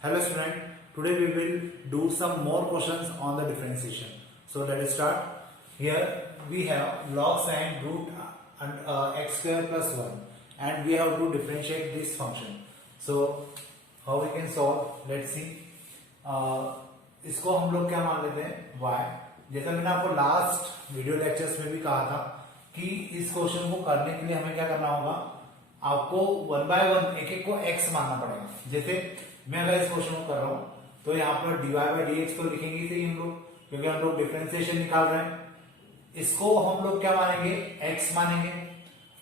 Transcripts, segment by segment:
Hello student, today we will do some more questions on the differentiation. So let us start. Here we have log sin root and x square plus 1 and we have to differentiate this function. So how we can solve? Let's see. इसको हम लोग क्या मान लेते हैं y. जैसा मैंने आपको लास्ट वीडियो लेक्चर्स में भी कहा था कि इस क्वेश्चन को करने के लिए हमें क्या करना होगा, आपको वन बाय वन एक एक को x मानना पड़ेगा. जैसे मैं अगर इस क्वेश्चन को कर रहा हूं तो यहाँ पर dy बाई डी एक्स तो लिखेंगे ही हम लोग, क्योंकि हम लोग डिफरेंशिएशन निकाल रहे हैं. इसको हम लोग क्या मानेंगे, x मानेंगे.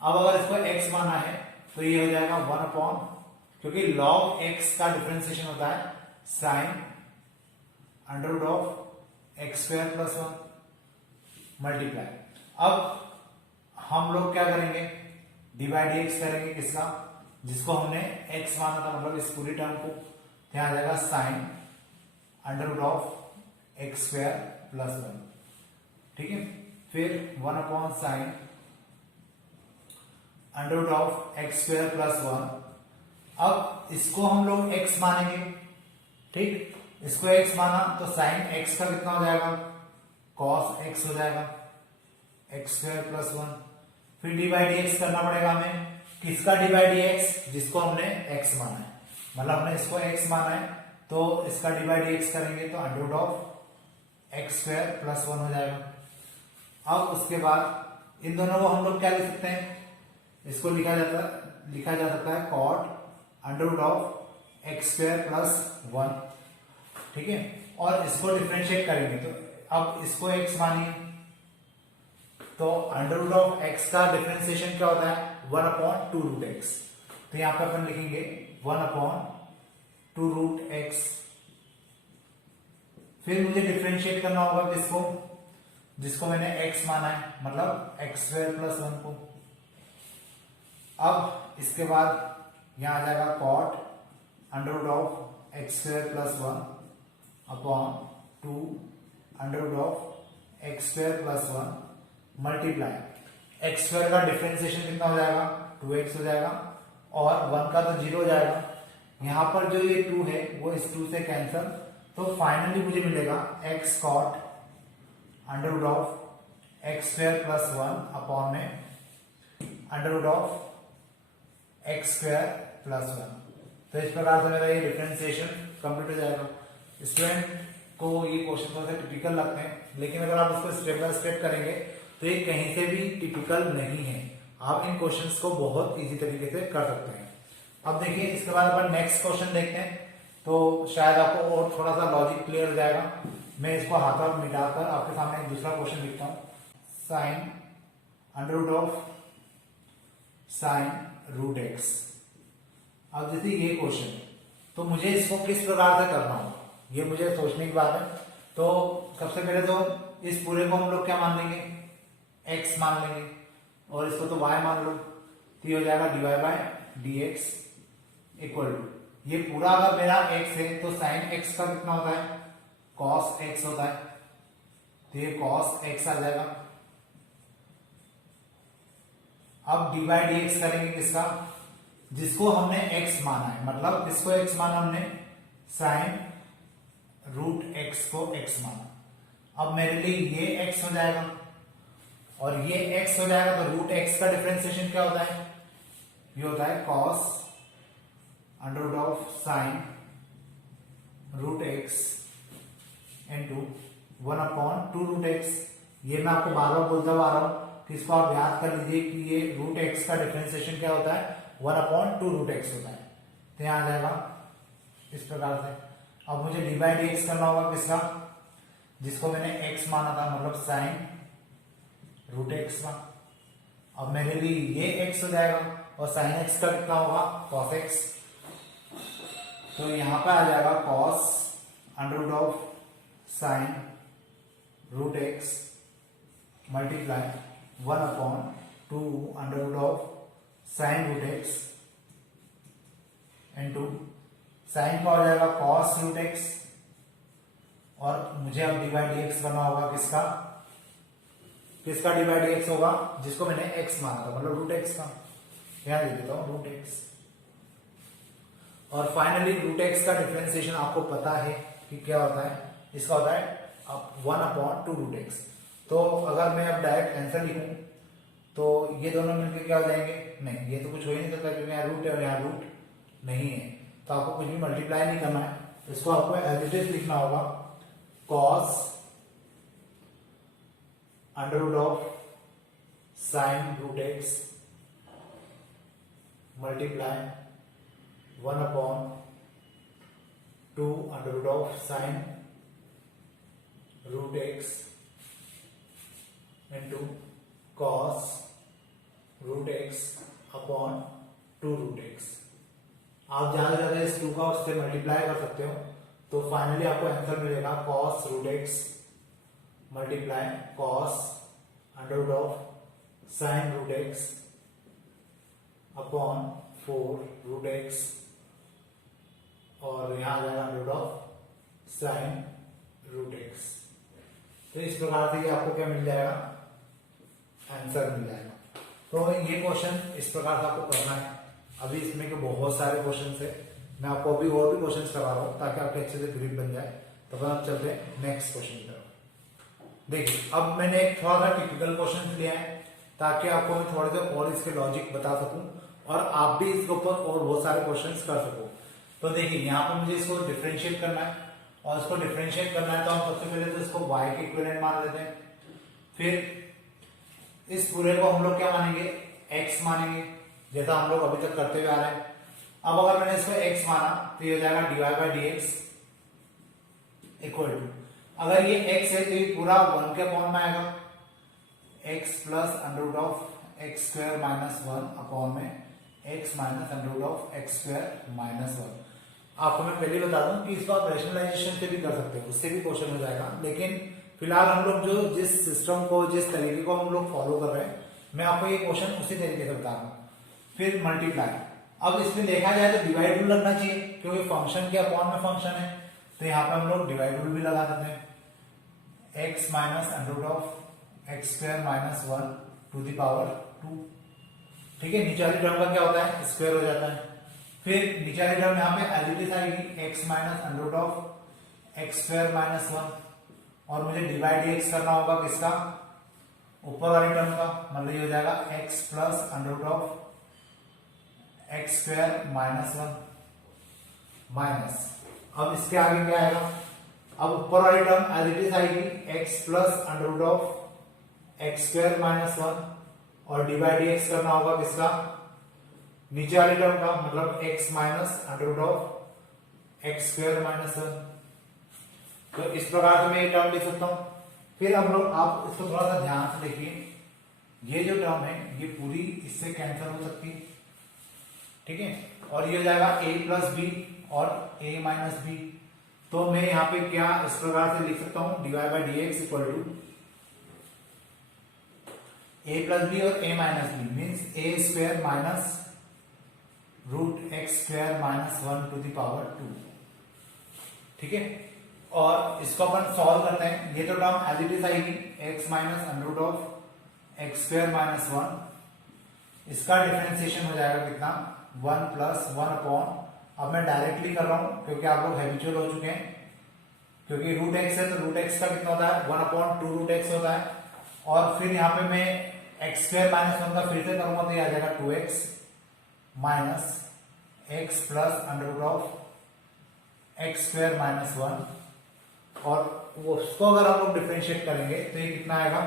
अब अगर इसको x माना है तो ये हो जाएगा 1 क्योंकि log x का डिफरेंशिएशन होता है sine under root of x square plus 1 multiply. अब हम लोग क्या करेंगे, डी बाई डी एक्स करेंगे किसका, जिसको हमने x माना था, मतलब इस पूरी टर्म को. यहाँ आ जाएगा sine under root of x square plus 1. ठीक है, फिर 1 upon sine under root of x square plus 1. अब इसको हम लोग x मानेंगे. ठीक, इसको x माना तो साइन x का कितना हो जाएगा, कॉस x हो जाएगा एक्स स्क्वायर प्लस 1. फिर डी बाई डी एक्स करना पड़ेगा हमें. किसका डी बाई डी एक्स, जिसको हमने x माना है, मतलब हमने इसको x माना है तो इसका डी बाई डी एक्स करेंगे तो under root of x square plus 1 हो जाएगा. अब उसके बाद इन दोनों को हम लोग क्या लिख सकते हैं, इसको लिखा जा सकता है cot under root of x square plus 1. ठीक है, और इसको डिफरेंशिएट करेंगे तो अब इसको x मानिए तो अंडर रूट ऑफ x का डिफरेंशिएशन क्या होता है, 1 अपॉन 2 रूट एक्स. तो यहां पर अपन लिखेंगे 1 अपॉन 2 रूट एक्स. फिर मुझे डिफरेंशिएट करना होगा किसको, जिसको मैंने x माना है, मतलब एक्स स्क्वायर प्लस 1 को. अब इसके बाद यहां आ जाएगा cot under root of x square plus 1 upon 2 under root of x square plus 1 multiply x square का डिफरेंशिएशन कितना हो जाएगा, 2x हो जाएगा, और 1 का तो 0 हो जाएगा. यहां पर जो ये 2 है वो इस 2 से कैंसल, तो फाइनली मुझे मिलेगा x cot under root of x square plus 1 upon में under root of x square plus 1. तो इस प्रकार से मेरा ये डिफरेंशिएशन कंप्लीट हो जाएगा. स्टूडेंट को ये क्वेश्चन थोड़ा सा टिपिकल लगते हैं, लेकिन अगर आप उसको स्टेप बाय स्टेप करेंगे तो ये कहीं से भी टिपिकल नहीं है. आप इन क्वेश्चंस को बहुत इजी तरीके से कर सकते हैं. अब देखिए, इसके बाद अपन नेक्स्ट क्वेश्चन देखते हैं, तो शायद आपको और थोड़ा सा लॉजिक क्लियर हो जाएगा. मैं इसको हाथों मिटाकर आपके सामने एक दूसरा क्वेश्चन लिखता हूं. Sine under root of sine root x. अब जैसे ये क्वेश्चन, तो मुझे इसको किस प्रकार से करना होगा, ये मुझे सोचने की बात है. तो सबसे पहले तो इस पूरे को हम लोग क्या मान लेंगे, x मान लेंगे, और इसको तो y मान लो. तो ये हो जाएगा dy by d x equal to, ये पूरा अगर मेरा x है तो साइन x का कितना होता है, cos x होता है. तो ये cos x आ जाएगा. अब डी बाई डी एक्स करेंगे किसका, जिसको हमने x माना है, मतलब इसको x माना हमने, साइन रूट x को x माना. अब मेरे लिए ये x हो जाएगा और ये x हो जाएगा, तो रूट x का डिफरेंशिएशन क्या होता है, ये होता है cos under root of sine root x into 1 upon 2 root x. ये मैं आपको बार बार बोलता हुआ आ रहा हूं कि इसको आप याद कर लीजिए कि ये रूट x का डिफरेंशिएशन क्या होता है, 1 अपॉन 2 रूट एक्स होता है. तो यहां आ जाएगा इस प्रकार से. अब मुझे डी बाई डी एक्स करना होगा किसका, जिसको मैंने x माना था, मतलब साइन रूट एक्स का. अब मेरे लिए ये x हो जाएगा और साइन x का कितना होगा, cos x. तो यहां पर आ जाएगा cos under root of sine root x multiply 1 upon 2 under root of sine root x into sine का हो जाएगा cos रूट एक्स, और मुझे अब डी बाई डी एक्स करना होगा किसका, किसका डी बाई डी एक्स होगा, जिसको मैंने x माना था, मतलब रूट एक्स का. यहां लिख देता हूं रूट एक्स. और फाइनली रूट एक्स का डिफरेंशिएशन आपको पता है कि क्या होता है, इसका होता है 1/2 रूट एक्स। तो अगर मैं अब डायरेक्ट आंसर लिखूं तो ये दोनों मिलकर क्या हो जाएंगे, नहीं ये तो कुछ हो ही नहीं सकता क्योंकि यहाँ रूट है और यहाँ रूट नहीं है, तो आपको कुछ भी मल्टीप्लाई नहीं करना है, इसको आपको एज इट इज लिखना होगा cos √ sin root x multiply 1/2 √ sin root x into cos root x upon 2 root x. आप ज्यादा ज्यादा इस 2 का उससे मल्टीप्लाई कर सकते हो, तो फाइनली आपको आंसर मिलेगा cos root x multiply cos √ sin root x upon 4 root x और यहां आ जाएगा √ sin रूट एक्स। तो इस प्रकार से ये आपको क्या मिल जाएगा, आंसर मिल जाएगा। तो ये क्वेश्चन इस प्रकार से आपको करना है। अभी इसमें के बहुत सारे क्वेश्चन है, मैं आपको अभी और भी क्वेश्चन करवा रहा हूँ ताकि आपके अच्छे से ग्रिप बन जाए। तो अब चलते हैं नेक्स्ट क्वेश्चन की तरफ। देखिए अब मैंने एक थोड़ा सा टिपिकल क्वेश्चन लिया है ताकि आपको मैं थोड़े से और इसके लॉजिक बता सकूं और आप भी इसके ऊपर और बहुत सारे क्वेश्चन कर सको। तो देखिए यहाँ पर मुझे इसको डिफरेंशिएट करना है और इसको डिफरेंशिएट करना है तो हम सबसे पहले तो इसको y के इक्विवेलेंट मान लेते हैं, फिर इस पूरे को हम लोग क्या मानेंगे, x मानेंगे जैसा हम लोग अभी तक करते हुए आ रहे हैं। अब अगर मैंने इसको x माना तो ये हो जाएगा dy/dx इक्वल टू, अगर ये x है तो ये पूरा 1 के अपॉन में आएगा, x प्लस √(x²-1) अपॉन में x माइनस √(x²-1). आपको मैं पहले बता दूं कि इसको आप रैशनलाइजेशन से भी कर सकते हो, उससे भी क्वेश्चन हो जाएगा, लेकिन फिलहाल हम लोग जो जिस सिस्टम को जिस तरीके को हम लोग फॉलो कर रहे हैं, मैं आपको ये क्वेश्चन उसी तरीके से बता रहा हूँ। फिर मल्टीप्लाई, अब इसमें देखा जाए तो डिवाइड रूल लगना चाहिए क्योंकि फंक्शन के अपॉन में फंक्शन है, तो यहाँ पे हम लोग डिवाइड रूल भी लगा देते हैं, x minus √(x²-1) to the power 2। ठीक है, नीचे वाली टर्म का क्या होता है, स्क्वायर हो जाता है। फिर नीचे वाली टर्म यहाँ पे एज इट इज आएगी, x माइनस √(x²-1) और मुझे डिवाइड dx करना होगा किसका, ऊपर वाली टर्म का, मतलब ये हो जाएगा x प्लस √(x²-1) माइनस, अब इसके आगे क्या आएगा, अब ऊपर वाली टर्म एज इट इज आएगी x प्लस √(x²-1) और डिवाइड dx करना होगा किसका, नीचे वाली टर्म का, मतलब x माइनस √(x²-1). तो इस प्रकार से मैं ये टर्म लिख सकता हूं। फिर हम लोग, आप इसको थोड़ा सा ध्यान से देखिए, ये जो टर्म है ये पूरी इससे कैंसिल हो सकती है, ठीक है, और ये हो जाएगा a प्लस बी और a माइनस बी। तो मैं यहाँ पे क्या इस प्रकार से लिख सकता हूं, dy/dx equal to a plus b और a minus b means a² minus √(x²-1) to the power 2। ठीक है, और इसको अपन सॉल्व करते हैं। ये तो टर्म एज इट इज आएगी x माइनस √(x²-1), इसका डिफरेंशिएशन हो जाएगा कितना, 1 प्लस 1 अपॉन, अब मैं डायरेक्टली कर रहा हूं क्योंकि आप लोग हैबिचुअल हो चुके हैं, क्योंकि √(x) है तो √(x) का कितना होता है, 1/2 √(x) होता है, और फिर यहाँ पे मैं x²-1 का फिर से करूंगा तो ये आ जाएगा 2x minus x plus √(x²-1), और उसको अगर हम लोग डिफरेंशिएट करेंगे तो ये कितना आएगा,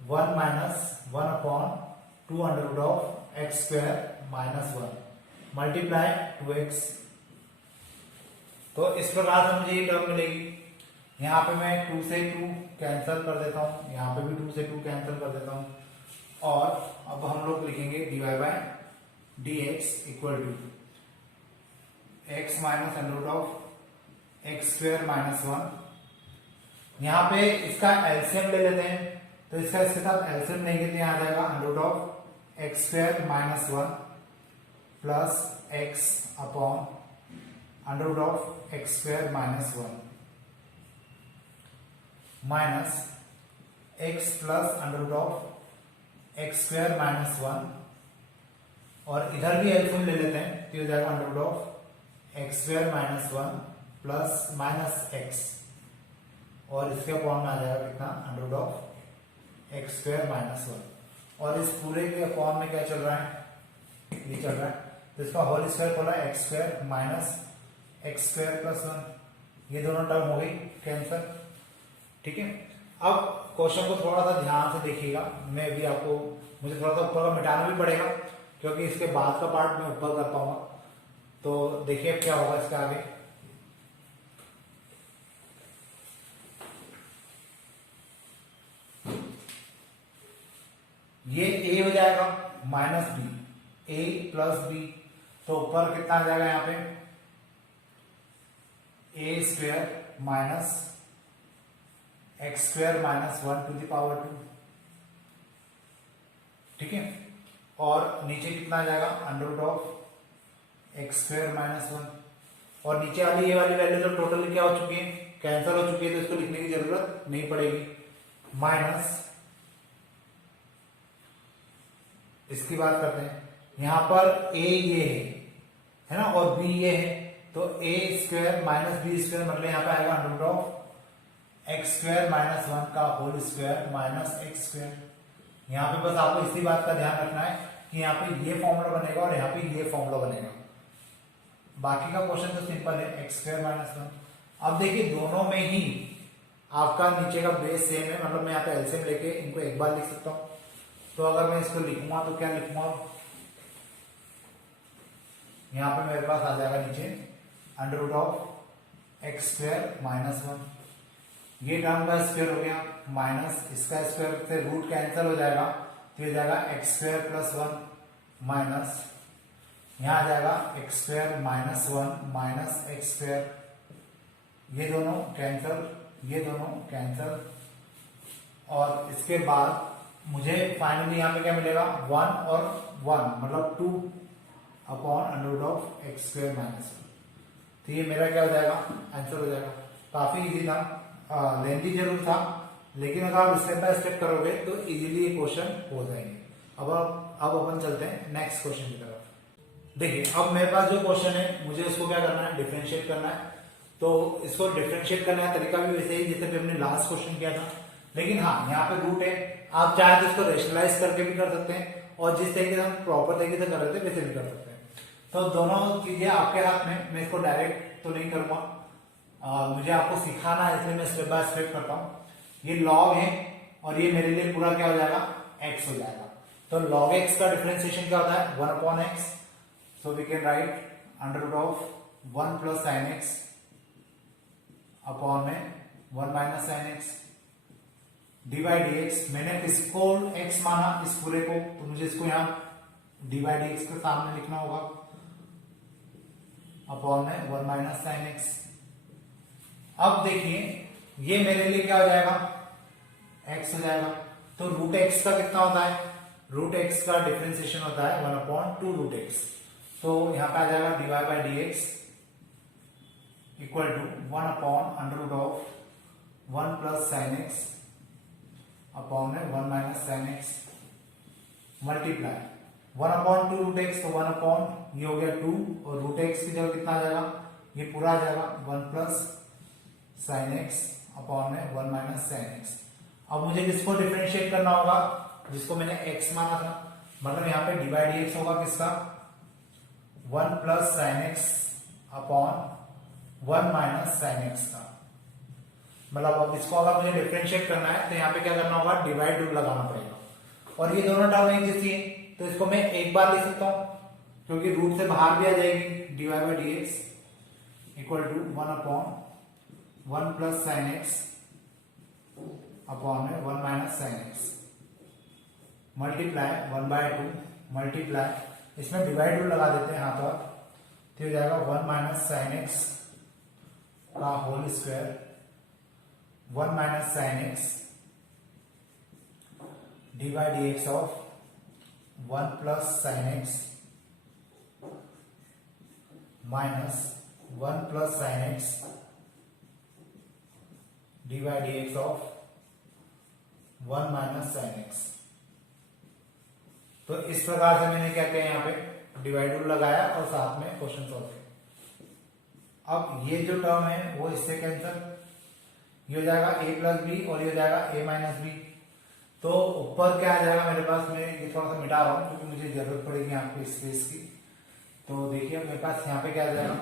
1 माइनस 1/2 √(x²-1) मल्टीप्लाई 2x। तो इस प्रकार से मुझे ये टर्म मिलेगी। यहाँ पे मैं 2 से 2 कैंसिल कर देता हूँ, यहाँ पे भी 2 से 2 कैंसिल कर देता हूँ, और अब हम लोग लिखेंगे dy/dx equal to x minus √(x²-1). यहाँ पे इसका एलसीएम ले लेते हैं, तो इसका इसके साथ एलसीएम लेंगे तो यहाँ आ जाएगा √(x²-1) plus x upon √(x²-1) minus x plus √(x²-1) और इधर भी एलसीएम ले लेते हैं, तो हो जाएगा under root of x square minus 1 plus minus x, और इसके फॉर्म में आ जाएगा कितना, under root of x square minus 1। और इस पूरे के फॉर्म में क्या चल रहा है, ये चल रहा है, तो इसका होल स्क्वायर खोला x square minus x square plus 1, ये दोनों टर्म हो गई कैंसिल। ठीक है, अब क्वेश्चन को थोड़ा सा ध्यान से देखिएगा, मैं भी आपको, मुझे थोड़ा सा ऊपर का मिटाना भी पड़ेगा क्योंकि इसके बाद का पार्ट मैं ऊपर कर पाऊंगा। तो देखिए क्या होगा इसके आगे। ये a हो जाएगा minus b, a plus b, तो ऊपर कितना आ जाएगा यहाँ पे, a square minus x square minus 1 to the power 2। ठीक है, और नीचे कितना आ जाएगा, under root of x square minus 1, और नीचे वाली ये वाली वैल्यू तो टोटली क्या हो चुकी है, कैंसिल हो चुकी है, तो इसको लिखने की जरूरत नहीं पड़ेगी। माइनस, इसकी बात करते हैं, यहां पर a ये है ना, और b ये है, तो a square minus b square मतलब यहां पे आएगा under root of x square minus 1 का whole square minus x square. यहाँ पे बस आपको इसी बात का ध्यान रखना है कि यहाँ पे ये फॉर्मूला बनेगा और यहाँ पे ये फॉर्मूला बनेगा, बाकी का क्वेश्चन तो सिंपल है, एक्स स्क्वायर माइनस 1। अब देखिए दोनों में ही आपका नीचे का बेस सेम है, मतलब मैं यहाँ पे एलसीएम लेके इनको एक बार लिख सकता हूँ। तो अगर मैं इसको लिखूंगा तो क्या लिखूंगा, यहाँ पे मेरे पास आ जाएगा नीचे under root of x square minus 1, ये टर्म का स्क्वायर हो गया, माइनस इसका स्क्वायर से रूट कैंसिल हो जाएगा, तो ये जाएगा एक्स स्क्वायर प्लस 1 माइनस, यहां आ जाएगा x square minus 1 minus x square, ये दोनों कैंसिल, ये दोनों कैंसिल, और इसके बाद मुझे फाइनली यहाँ पे क्या मिलेगा, 1 और 1 मतलब 2 upon under root of x square minus 1। तो ये मेरा क्या हो जाएगा, आंसर हो जाएगा। काफी इजी था, लेंथी जरूर था, लेकिन अगर आप स्टेप बाय स्टेप करोगे तो इजीली ये क्वेश्चन हो जाएंगे। अब अपन चलते हैं नेक्स्ट क्वेश्चन की तरफ। देखिए अब मेरे पास जो क्वेश्चन है, मुझे इसको क्या करना है, डिफरेंशिएट करना है। तो इसको डिफरेंशिएट करने का तरीका भी वैसे ही जैसे कि हमने लास्ट क्वेश्चन किया था, लेकिन हाँ यहाँ पे रूट है, आप चाहे तो इसको रेशनलाइज करके भी कर सकते हैं, और जिस तरीके से हम प्रॉपर तरीके से कर रहे थे वैसे भी कर सकते हैं। तो दोनों चीजें आपके हाथ में, मैं इसको डायरेक्ट तो नहीं करूंगा, मुझे आपको सिखाना है इसलिए मैं स्टेप बाय स्टेप करता हूं। ये लॉग है और ये मेरे लिए पूरा क्या हो जाएगा, x हो जाएगा। तो log x का डिफरेंशिएशन क्या होता है, 1 upon x, so we can write under root of 1 plus sine x upon में 1 minus sine x divide dx। मैंने किसको x माना, इस पूरे को, तो मुझे इसको यहां डिवाइड dx के सामने लिखना होगा, अपॉन में 1 माइनस साइन एक्स। अब देखिए ये मेरे लिए क्या हो जाएगा, x हो जाएगा। तो रूट एक्स का कितना होता है, रूट एक्स का डिफरेंशिएशन होता है 1 अपॉन 2 रूट एक्स। तो यहां पे आ जाएगा divide by dx equal to 1 upon under root of 1 plus sine x upon में 1 minus sine x multiply 1 upon 2 root x, तो 1 अपॉन ये हो गया 2, और रूट एक्स की जगह कितना आ जाएगा, ये पूरा आ जाएगा 1 प्लस साइन एक्स अपॉन में 1 माइनस साइन एक्स। अब मुझे किसको डिफरेंशिएट करना होगा, जिसको मैंने x माना था, मतलब यहाँ पे डिवाइड dx होगा किसका, 1 plus sine x upon 1 minus sine x का। मतलब अब इसको अगर मुझे डिफरेंशिएट करना है तो यहाँ पे क्या करना होगा, डिवाइड रूल लगाना पड़ेगा, और ये दोनों टर्म एक जैसी है, तो इसको मैं एक बार लिख सकता हूं क्योंकि रूट से बाहर भी आ जाएगी, divide by dx equal to 1 upon 1 plus sine x upon में 1 minus sine x multiply 1 by 2 multiply, इसमें डिवाइड रूल लगा देते हैं हाथ हाथ, तो हो जाएगा 1 माइनस साइन एक्स का whole square 1 minus sine x divide dx of 1 plus sine x minus 1 plus sine x divide dx of 1 minus sine x. तो इस प्रकार से मैंने क्या किया, यहाँ पे डिवाइड रूल लगाया और साथ में क्वेश्चन सॉल्व किया। अब ये जो टर्म है वो इससे कैंसिल, ये हो जाएगा a प्लस बी और ये हो जाएगा a माइनस बी। तो ऊपर क्या आ जाएगा मेरे पास, मैं ये थोड़ा सा मिटा रहा हूँ क्योंकि मुझे जरूरत पड़ेगी यहाँ पे स्पेस की। तो देखिए मेरे पास यहाँ पे क्या आ जाएगा,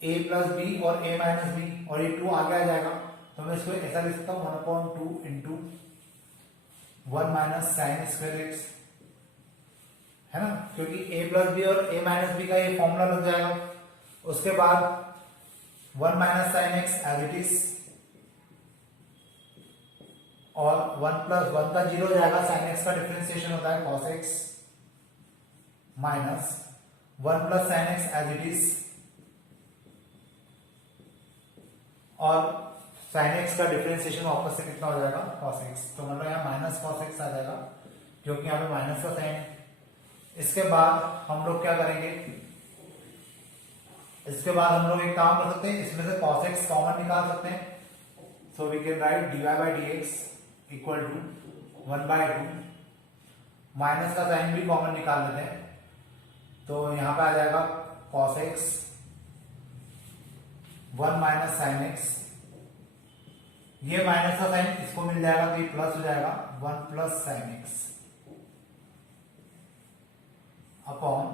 a प्लस बी और a माइनस बी, और ये 2 आगे आ जाएगा। तो मैं इसको ऐसा लिख सकता हूँ 1/2 into 1 minus sine square x, है ना, क्योंकि a प्लस बी और a माइनस बी का ये फॉर्मूला लग जाएगा। उसके बाद 1 minus sine x as it is, और 1 प्लस 1 का 0 हो जाएगा, साइन एक्स का डिफरेंशिएशन होता है cos x, minus 1 plus sine x as it is, और साइन एक्स का डिफरेंशिएशन वापस से कितना हो जाएगा cos x। तो मतलब यहाँ माइनस cos x आ जाएगा क्योंकि यहाँ पे माइनस का साइन है। इसके बाद हम लोग क्या करेंगे, इसके बाद हम लोग एक काम कर सकते हैं, इसमें से cos x कॉमन निकाल सकते हैं। So we can write dy by dx equal to 1/2, minus का साइन भी कॉमन निकाल लेते हैं। तो यहां पे आ जाएगा cos x 1 minus sine x, ये माइनस का साइन इसको मिल जाएगा तो ये प्लस हो जाएगा 1 प्लस साइन एक्स अपॉन,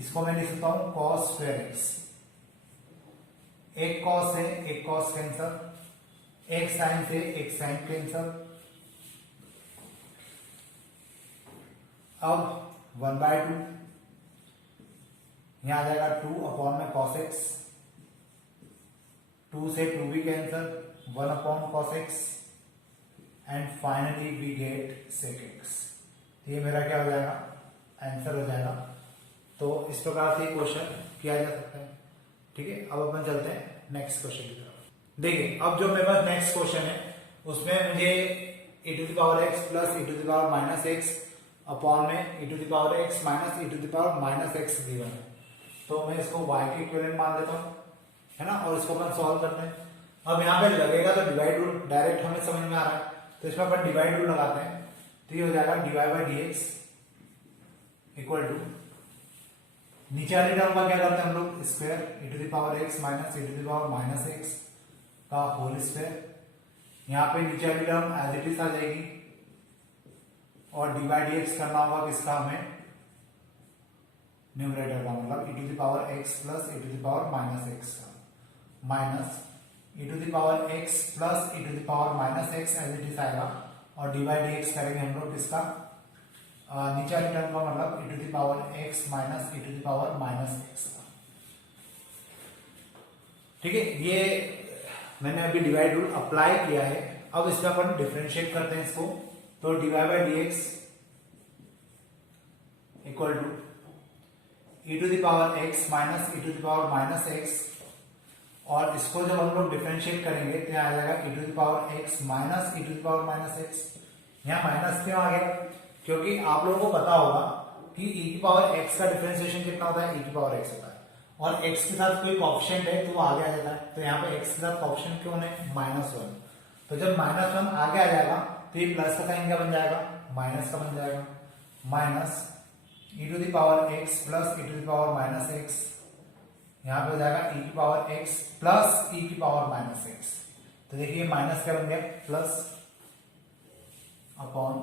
इसको मैं लिख सकता हूं cos स्क्वायर एक्स। एक cos से एक cos कैंसल, एक साइन से एक साइन कैंसल। अब 1/2 यहां आ जाएगा 2 अपॉन में cos x, 2 से 2 भी cancel, 1 upon cos x, and finally we get sec x। ये मेरा क्या हो जाएगा, आंसर हो जाएगा। तो इस प्रकार से क्वेश्चन किया जा सकता है। ठीक है, अब अपन चलते हैं नेक्स्ट क्वेश्चन की तरफ। देखिए अब जो मेरे पास नेक्स्ट क्वेश्चन है उसमें मुझे e to the power x plus e to the power minus x upon में e to the power x minus e to the power minus x given है। तो मैं इसको y के इक्विवेलेंट मान लेता हूँ, है ना, और इसको अपन सॉल्व करते हैं। अब यहाँ पे लगेगा तो डिवाइड रूल डायरेक्ट हमें समझ में आ रहा है, तो इसमें अपन डिवाइड रूल लगाते हैं। तो ये हो जाएगा dy by dx equal to, नीचे वाली टर्म का क्या करते हैं हम लोग, square e to the power x minus e to the power minus x का होल स्क्वायर। यहाँ पे नीचे वाली टर्म एज इट इज आ जाएगी, और dy बाई dx करना होगा किसका, हमें न्यूमरेटर का, मतलब e to the power x plus e to the power minus x का, minus e to the power x plus e to the power minus x as it is आएगा, और dy by dx करेंगे हम लोग किसका, नीचे वाली term का, मतलब e to the power x minus e to the power minus x का। ठीक है, ये मैंने अभी डिवाइड रूल अप्लाई किया है। अब इसका अपन डिफरेंशिएट करते हैं इसको। तो dy by dx equal to e to the power x minus e to the power minus x, और इसको जब हम लोग डिफरेंशिएट करेंगे तो यहाँ आ जाएगा e to the power x minus e to the power minus x। यहाँ माइनस क्यों आ गया, क्योंकि आप लोगों को पता होगा कि e की पावर x का डिफरेंशिएशन कितना होता है, e की पावर x होता है, और x के साथ कोई कोएफिशिएंट है तो वो आगे आ जाता है। तो यहाँ पे x के साथ कोएफिशिएंट क्यों है, -1। तो जब -1 आगे आ जाएगा तो ये प्लस का साइन क्या बन जाएगा, माइनस का बन जाएगा, minus e to the power x plus e to the power minus x। यहाँ पे हो जाएगा e की पावर x प्लस e की पावर माइनस x। तो देखिए माइनस क्या बन गया, plus, upon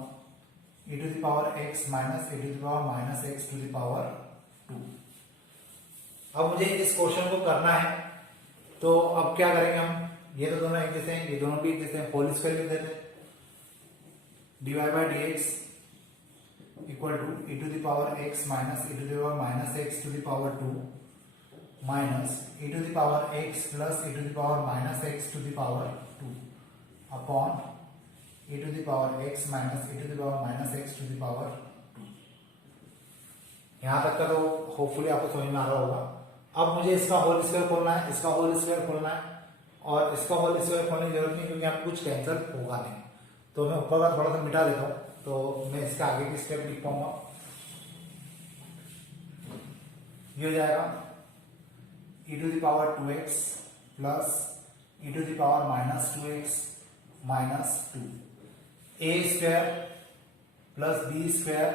e to the power x minus e to the power minus x to the power 2। अब मुझे इस क्वेश्चन को करना है, तो अब क्या करेंगे हम, ये तो दोनों एक जैसे हैं, ये दोनों भी एक जैसे हैं, होल स्क्वायर लिख देते हैं। dy by dx equal to e to the power x minus e to the power minus x to the power 2 minus e to the power x plus e to the power minus x to the power 2 upon e to the power x minus e to the power minus x to the power 2। यहां तक का तो hopefully आपको समझ में आ रहा होगा। अब मुझे इसका होल स्क्वायर खोलना है, इसका होल स्क्वायर खोलना है, और इसका होल स्क्वायर खोलने की जरूरत नहीं क्योंकि यहाँ कुछ कैंसिल होगा नहीं। तो मैं ऊपर का थोड़ा सा मिटा देता हूँ, तो मैं इसका आगे की स्टेप लिख पाऊंगा। ये हो जाएगा e to the power 2x plus e to the power minus 2x minus 2, a square plus b square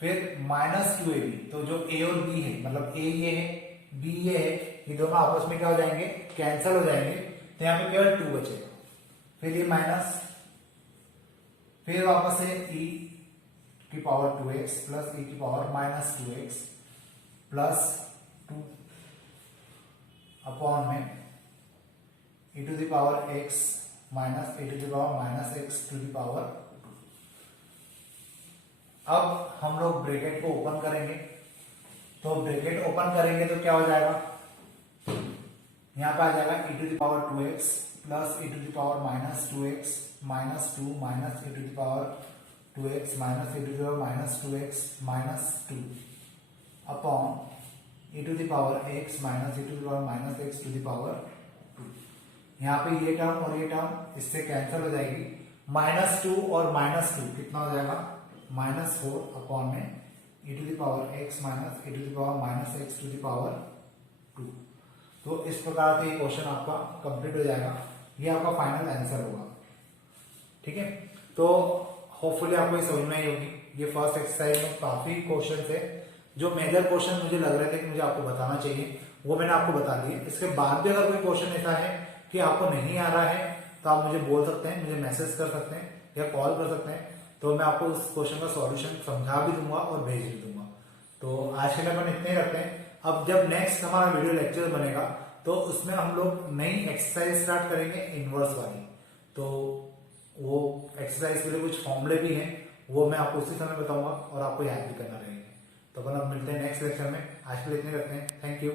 फिर माइनस 2ab, तो जो a और b है, मतलब a ये है b ये है, ये दोनों आपस में क्या हो जाएंगे, कैंसिल हो जाएंगे, तो यहाँ पे केवल 2 बचेगा। फिर ये माइनस, फिर वापस से e की पावर 2x प्लस e की power minus 2x plus 2 upon में e to the power x minus e to the power minus x to the power 2। अब हम लोग ब्रैकेट को ओपन करेंगे, तो ब्रैकेट ओपन करेंगे तो क्या हो जाएगा, यहां पे आ जाएगा e to the power 2x plus e to the power minus 2x minus 2 minus e to the power 2x minus e to the power minus 2x minus 2 upon e to the power x minus e to the power minus x to the power 2। यहाँ पे ये term और ये term इससे cancel हो जाएगी, minus 2 और minus 2 कितना हो जाएगा, माइनस 4 अपॉन में e to the power x minus e to the power minus x to the power 2। तो इस प्रकार से ये क्वेश्चन आपका कंप्लीट हो जाएगा, ये आपका फाइनल आंसर होगा। ठीक है, तो होपफुली आपको ये समझ में आई होगी। ये फर्स्ट एक्सरसाइज में काफी क्वेश्चन है, जो मेजर क्वेश्चन मुझे लग रहे थे कि मुझे आपको बताना चाहिए वो मैंने आपको बता दिए। इसके बाद भी अगर कोई क्वेश्चन ऐसा है कि आपको नहीं आ रहा है तो आप मुझे बोल सकते हैं, मुझे मैसेज कर सकते हैं या कॉल कर सकते हैं, तो मैं आपको उस क्वेश्चन का सॉल्यूशन समझा भी दूंगा और भेज भी दूंगा। तो आज के लिए अपन इतने ही रखते हैं। अब जब नेक्स्ट हमारा वीडियो लेक्चर बनेगा तो उसमें हम लोग नई एक्सरसाइज स्टार्ट करेंगे इनवर्स वाली, तो वो एक्सरसाइज के लिए कुछ फॉर्मूले भी हैं, वो मैं आपको उसी समय बताऊंगा और आपको याद भी करना रहेगा। तो अपन अब मिलते हैं नेक्स्ट लेक्चर में। आज के लिए इतने रखते हैं। Thank you.